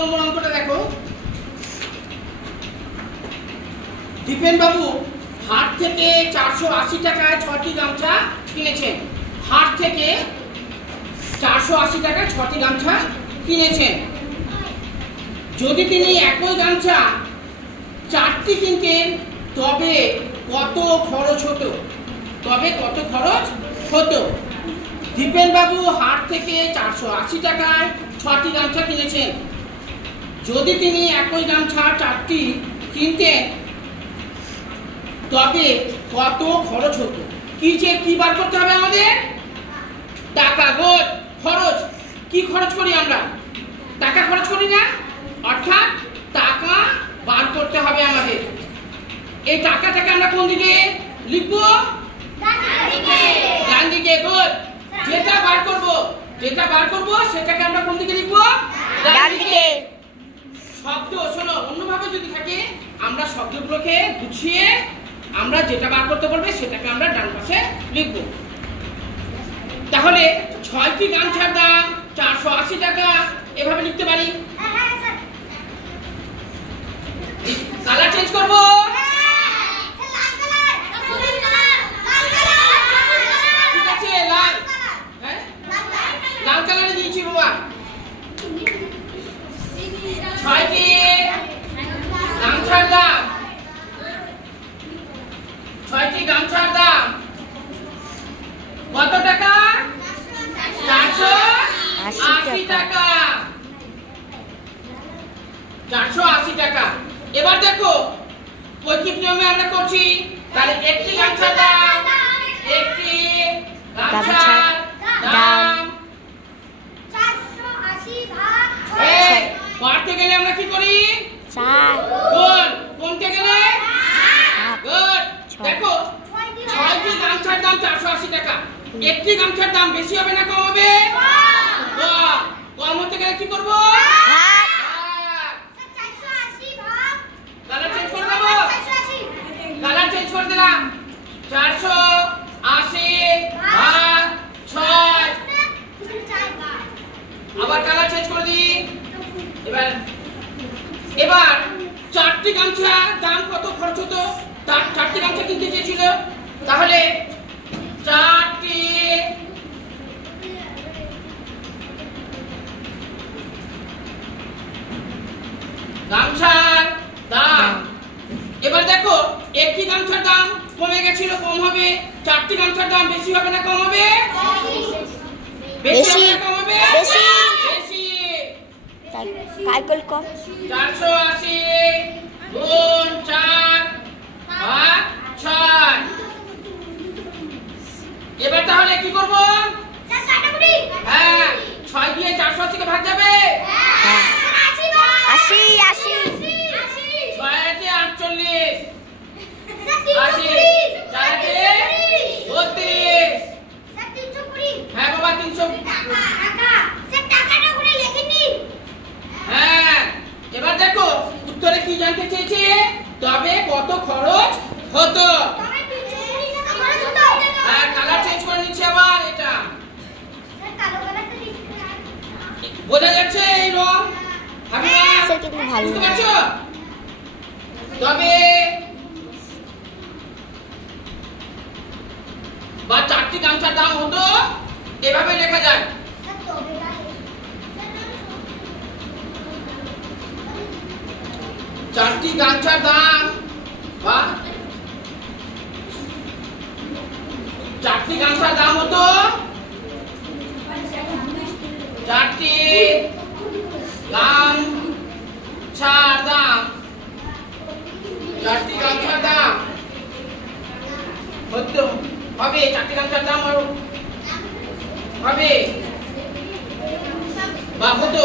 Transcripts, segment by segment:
নম্বর অঙ্কটা দেখো। দীপেন বাবু হাট থেকে 480 টাকায় 6টি গামছা কিনেছেন। হাট থেকে 480 টাকায় 6টি গামছা কিনেছেন। যদি তিনি একই গামছা 4টি কিনতেন তবে কত খরচ হতো? দীপেন বাবু হাট থেকে 480 টাকায় 6টি গামছা কিনেছেন। যদি তিনি একই গামছা 4টি কিনতেন তবে কত খরচ হতো? কি বার করতে হবে আমাদের? টাকা। গুড। খরচ কি খরচ করি আমরা? টাকা খরচ করি না? অর্থাৎ টাকা বার করতে হবে আমাদের। এই টাকাটাকে আমরা কোন দিকে লিখবো? ডান দিকে। গুড। যেটা বার করব সেটাকে আমরা কোন দিকে লিখবো? ডান দিকে। শব্দ শোনো, অন্যভাবে যদি থাকে আমরা শব্দগুলোকে গুছিয়ে আমরা যেটা বার করতে বলবে সেটাকে আমরা ডান পাশে লিখব। তাহলে 6টি গামছার দাম 480 টাকা এভাবে লিখতে পারি। কালার চেঞ্জ করব। ঠিক আছে, লাল। হ্যাঁ, লাল কালারে দিয়েছি বাবা। 6টি গামছার দাম 6টি গামছার দাম কত টাকা? 480 টাকা। 480 টাকা। এবার দেখো ঐকিক নিয়মে আমরা করছি। তাহলে একটি গামছার দাম, একটি গামছার দাম 480 ভাগ 6। বাড়তে গেলে আমরা কি করি? 4। গুড। কমতে গেলে? গুড। দেখো 6টি গামছার দাম 480 টাকা। একটি গামছার দাম বেশি হবে না কম হবে? কম হতে গেলে কি করব? কালার চেঞ্জ করে দেবো। কালার চেঞ্জ করে দিলাম। 480 ভাগ 6। আবার কালার চেঞ্জ করে দিই। এবার 4টি গামছার দাম কত খরচ হতো? 4টি গামছা কিনতে চেয়েছিল। তাহলে 4টি গামছার দাম। এবার দেখো একটি গামছার দাম কমে গেছিল, কম হবে। 4টি গামছার দাম বেশি হবে না কম হবে? বেশি হবে না কম হবে? বেশি। তাই কল কম। 480 গুণ 4 ভাগ 6। এবার তাহলে কি করব? হ্যাঁ, 6 দিয়ে 480 কে ভাগ যাবে? 80 80 6 এতে 48, 80, 4 এতে 32। হ্যাঁ বাবা 300 হ্যাঁ। এবার দেখো উত্তরে কি জানতে চেয়েছে? তবে কত খরচ হতো? হ্যাঁ, কালার চেঞ্জ করে নিচ্ছে আবার। এটা বোঝা যাচ্ছে এই রং? বুঝতে পারছো? তবে বা 4টি গামছার দাম হতো এভাবে লেখা যায়। 4টি গামছার দাম বা 4টি গামছার দাম হতো 4টি গামছার দাম 4টি গামছার দাম হতো হবে 4টি গামছার দাম হবে বা হতো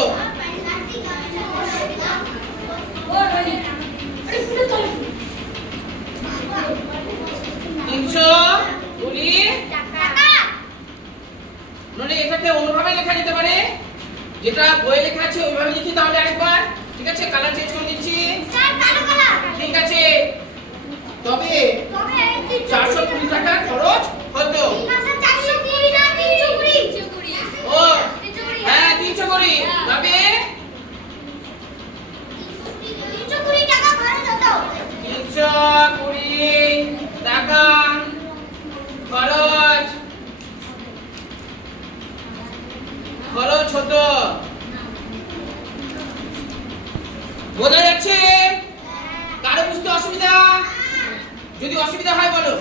320 টাকা। মানে এটাকে অন্যভাবে লেখা যেতে পারে, যেটা বইয়ে লেখা আছে ওইভাবে লিখি। তাহলে আরেকবার ঠিক আছে, কালার চেঞ্জ করে দিচ্ছি। ঠিক আছে, তবে 420 টাকা খরচ হতো। ও হ্যাঁ 320। তবে খরচ হতো। বোঝা যাচ্ছে? কারো বুঝতে অসুবিধা? যদি অসুবিধা হয় বলো।